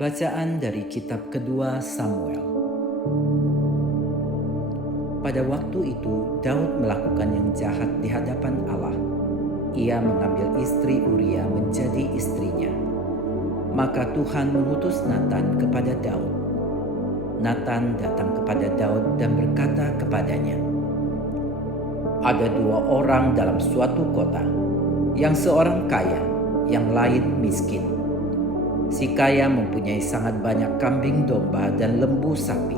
Bacaan dari kitab kedua Samuel. Pada waktu itu Daud melakukan yang jahat di hadapan Allah. Ia mengambil istri Uria menjadi istrinya. Maka Tuhan mengutus Natan kepada Daud. Natan datang kepada Daud dan berkata kepadanya, "Ada dua orang dalam suatu kota, yang seorang kaya, yang lain miskin. Si kaya mempunyai sangat banyak kambing domba dan lembu sapi.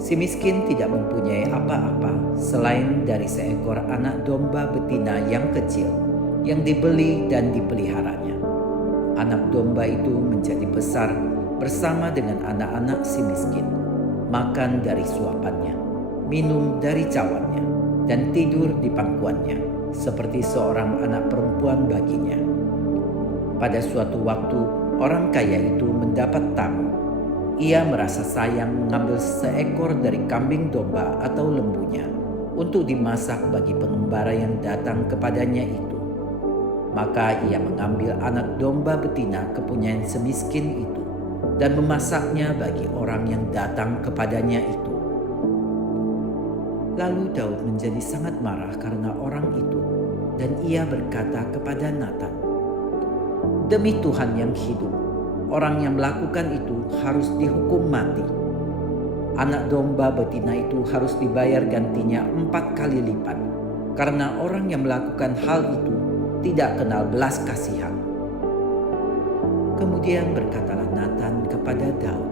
Si miskin tidak mempunyai apa-apa selain dari seekor anak domba betina yang kecil yang dibeli dan dipeliharanya. Anak domba itu menjadi besar bersama dengan anak-anak si miskin, makan dari suapannya, minum dari cawannya, dan tidur di pangkuannya, seperti seorang anak perempuan baginya. Pada suatu waktu, orang kaya itu mendapat tamu. Ia merasa sayang mengambil seekor dari kambing domba atau lembunya untuk dimasak bagi pengembara yang datang kepadanya itu. Maka ia mengambil anak domba betina kepunyaan semiskin itu dan memasaknya bagi orang yang datang kepadanya itu. Lalu Daud menjadi sangat marah karena orang itu, dan ia berkata kepada Natan, "Demi Tuhan yang hidup, orang yang melakukan itu harus dihukum mati. Anak domba betina itu harus dibayar gantinya 4 kali lipat, karena orang yang melakukan hal itu tidak kenal belas kasihan." Kemudian berkatalah Natan kepada Daud,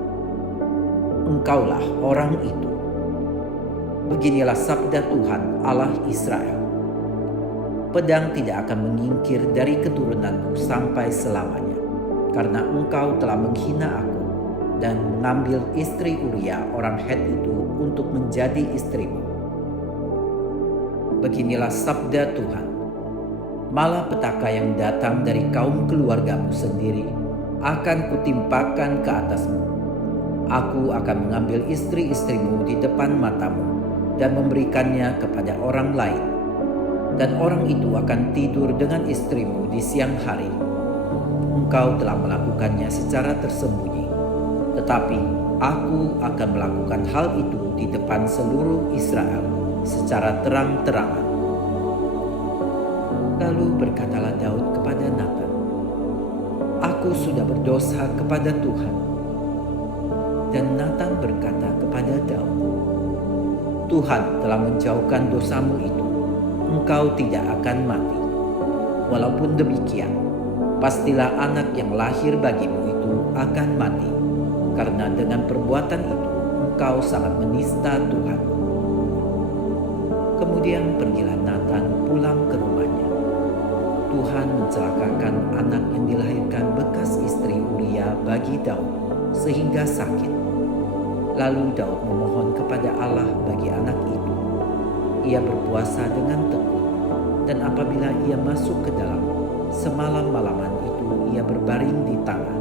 "Engkaulah orang itu. Beginilah sabda Tuhan Allah Israel. Pedang tidak akan menyingkir dari keturunanmu sampai selamanya, karena engkau telah menghina aku dan mengambil istri Uria orang Het itu untuk menjadi istrimu. Beginilah sabda Tuhan, malapetaka yang datang dari kaum keluargamu sendiri akan kutimpakan ke atasmu. Aku akan mengambil istri-istrimu di depan matamu dan memberikannya kepada orang lain, dan orang itu akan tidur dengan istrimu di siang hari. Engkau telah melakukannya secara tersembunyi, tetapi aku akan melakukan hal itu di depan seluruh Israel secara terang-terangan." Lalu berkatalah Daud kepada Natan, "Aku sudah berdosa kepada Tuhan." Dan Natan berkata kepada Daud, "Tuhan telah menjauhkan dosamu itu. Engkau tidak akan mati. Walaupun demikian, pastilah anak yang lahir bagimu itu akan mati, karena dengan perbuatan itu engkau sangat menista Tuhan." Kemudian pergilah Natan pulang ke rumahnya. Tuhan mencelakakan anak yang dilahirkan bekas istri Uria bagi Daud sehingga sakit. Lalu Daud memohon kepada Allah bagi anak itu. Ia berpuasa dengan tekun, dan apabila ia masuk ke dalam, semalam-malaman itu ia berbaring di tanah.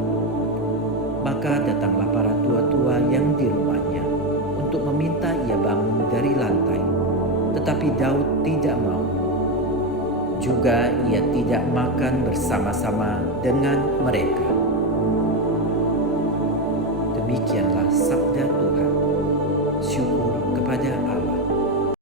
Maka datanglah para tua-tua yang di rumahnya untuk meminta ia bangun dari lantai, tetapi Daud tidak mau. Juga ia tidak makan bersama-sama dengan mereka. Demikianlah sabda Tuhan. Syukur kepada